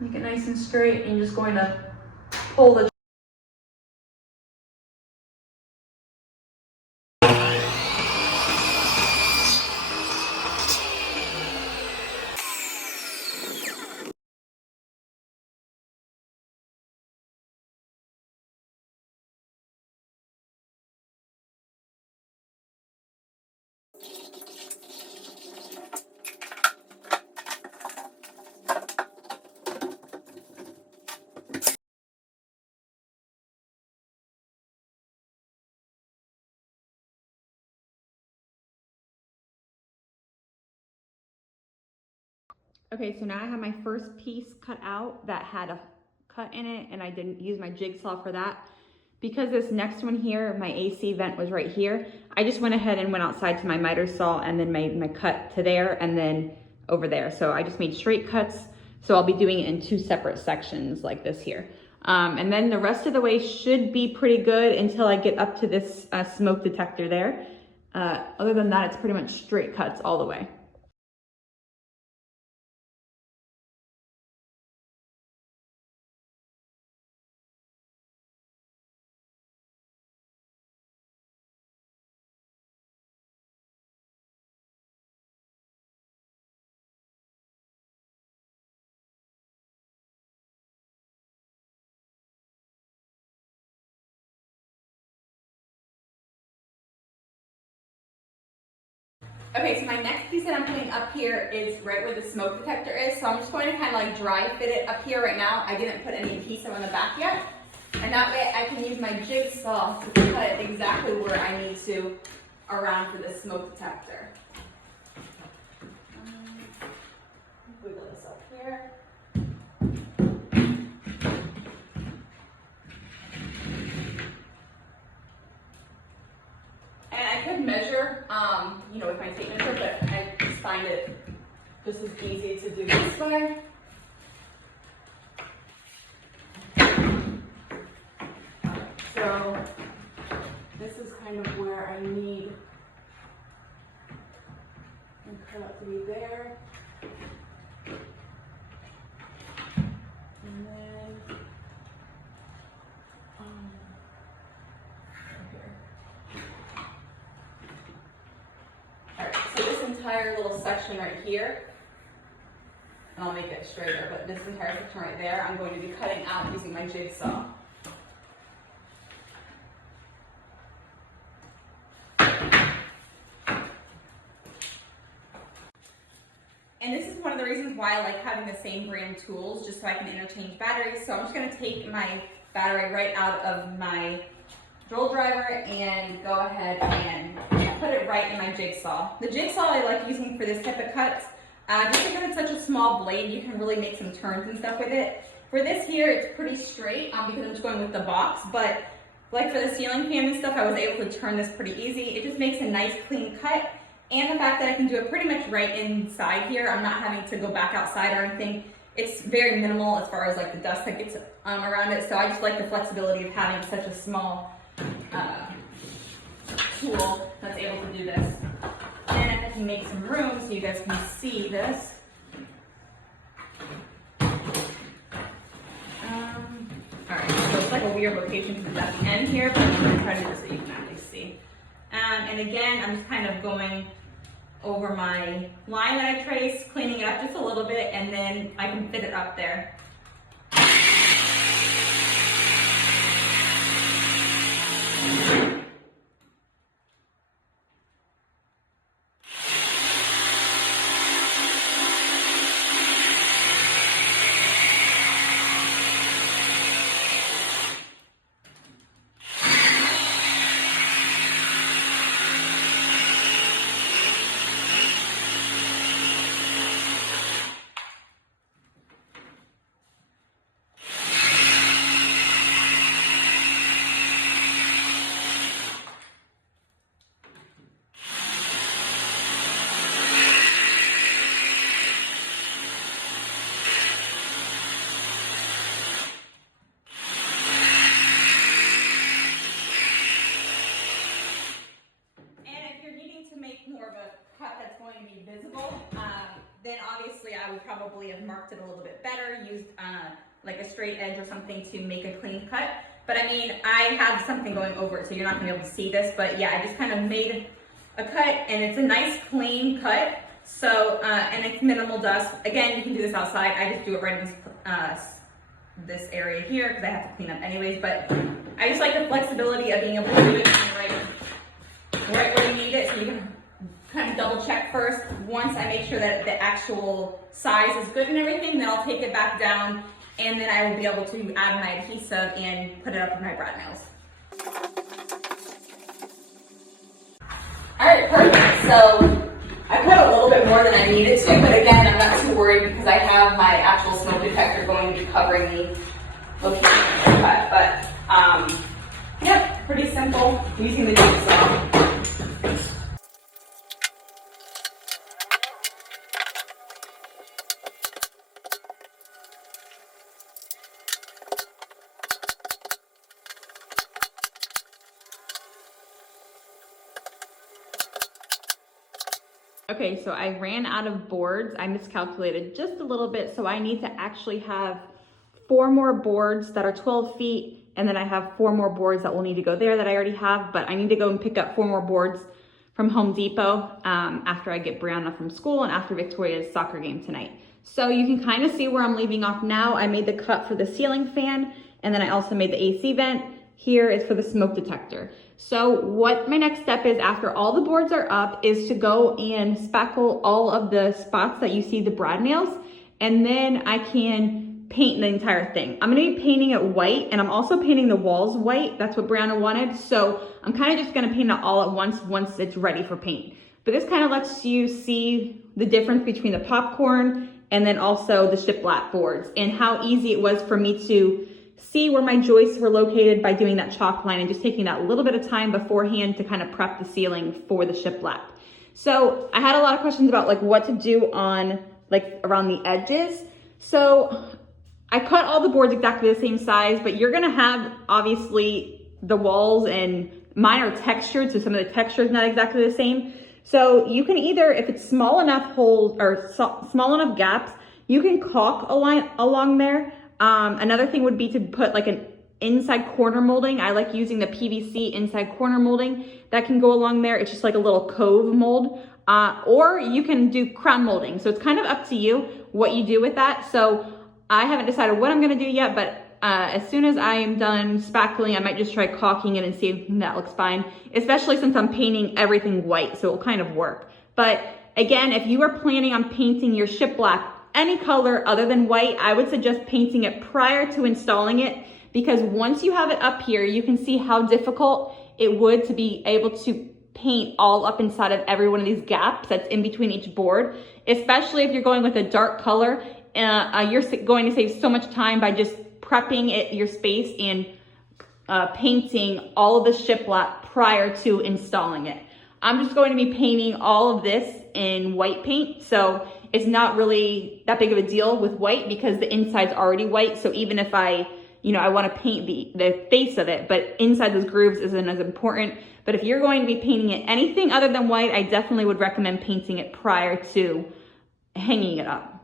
Make it nice and straight, and you're just going to pull the Okay, so now I have my first piece cut out that had a cut in it, and I didn't use my jigsaw for that. Because this next one here, my AC vent was right here, I just went ahead and went outside to my miter saw and then made my cut to there and then over there. So I just made straight cuts. So I'll be doing it in 2 separate sections like this here. And then the rest of the way should be pretty good until I get up to this smoke detector there. Other than that, it's pretty much straight cuts all the way. Okay, so my next piece that I'm putting up here is right where the smoke detector is. So I'm just going to kind of like dry fit it up here right now. I didn't put any adhesive on the back yet. And that way I can use my jigsaw to cut it exactly where I need to around for the smoke detector. Wiggle this up here. And I could measure, you know, with my tape measure, but I just find it just as easy to do this way. So this is kind of where I need my cutout to be there. And then right here. Alright, so this entire little section right here, and I'll make it straighter, but this entire section right there, I'm going to be cutting out using my jigsaw. And this is one of the reasons why I like having the same brand tools, just so I can interchange batteries. So I'm just going to take my battery right out of my drill driver and go ahead and put it right in my jigsaw. The jigsaw I like using for this type of cuts, just because it's such a small blade, you can really make some turns and stuff with it. For this here, it's pretty straight because I'm just going with the box, but like for the ceiling fan and stuff, I was able to turn this pretty easy. It just makes a nice clean cut. And the fact that I can do it pretty much right inside here, I'm not having to go back outside or anything. It's very minimal as far as like the dust that gets around it. So I just like the flexibility of having such a small tool that's able to do this. And I can make some room so you guys can see this. Alright, so it's like a weird location because it's at the end here, but I'm going to try to do this so you can actually see. And again, I'm just kind of going over my line that I traced, cleaning it up just a little bit, and then I can fit it up there. Then obviously I would probably have marked it a little bit better used like a straight edge or something to make a clean cut. But I mean, I have something going over it, so you're not gonna be able to see this, but yeah, I just kind of made a cut, and it's a nice clean cut. So, and it's minimal dust. Again, you can do this outside. I just do it right in this area here because I have to clean up anyways, but I just like the flexibility of being able to do it right where you need it, so you can kind of double check first. Once I make sure that the actual size is good and everything, then I'll take it back down, and then I will be able to add my adhesive and put it up with my brad nails. All right, perfect. So I put a little bit more than I needed to, but again, I'm not too worried because I have my actual smoke detector going to be covering the location of the cut. But yeah, pretty simple using the jigsaw. Okay, so I ran out of boards. I miscalculated just a little bit, so I need to actually have 4 more boards that are 12 feet, and then I have 4 more boards that will need to go there that I already have, but I need to go and pick up 4 more boards from Home Depot after I get Briana from school and after Victoria's soccer game tonight. So you can kind of see where I'm leaving off now. I made the cut for the ceiling fan, and then I also made the AC vent. Here is for the smoke detector. So what my next step is after all the boards are up is to go and spackle all of the spots that you see the brad nails, and then I can paint the entire thing. I'm gonna be painting it white, and I'm also painting the walls white. That's what Briana wanted. So I'm kind of just gonna paint it all at once it's ready for paint. But this kind of lets you see the difference between the popcorn and then also the shiplap boards, and how easy it was for me to see where my joists were located by doing that chalk line and just taking that little bit of time beforehand to kind of prep the ceiling for the shiplap. So I had a lot of questions about like what to do on like around the edges. So I cut all the boards exactly the same size, but you're gonna have obviously the walls, and mine are textured, so some of the texture is not exactly the same. So you can either, if it's small enough holes or small enough gaps, you can caulk a line along there. Another thing would be to put like an inside corner molding. I like using the PVC inside corner molding that can go along there. It's just like a little cove mold, or you can do crown molding. So it's kind of up to you what you do with that. So I haven't decided what I'm gonna do yet, but as soon as I am done spackling, I might just try caulking it and see if that looks fine, especially since I'm painting everything white, so it'll kind of work. But again, if you are planning on painting your shiplap any color other than white, I would suggest painting it prior to installing it, because once you have it up here, you can see how difficult it would to be able to paint all up inside of every one of these gaps that's in between each board, especially if you're going with a dark color. You're going to save so much time by just prepping your space and painting all of the shiplap prior to installing it. I'm just going to be painting all of this in white paint, so it's not really that big of a deal with white because the inside's already white. So even if I want to paint the face of it, but inside those grooves isn't as important. But if you're going to be painting it anything other than white, I definitely would recommend painting it prior to hanging it up.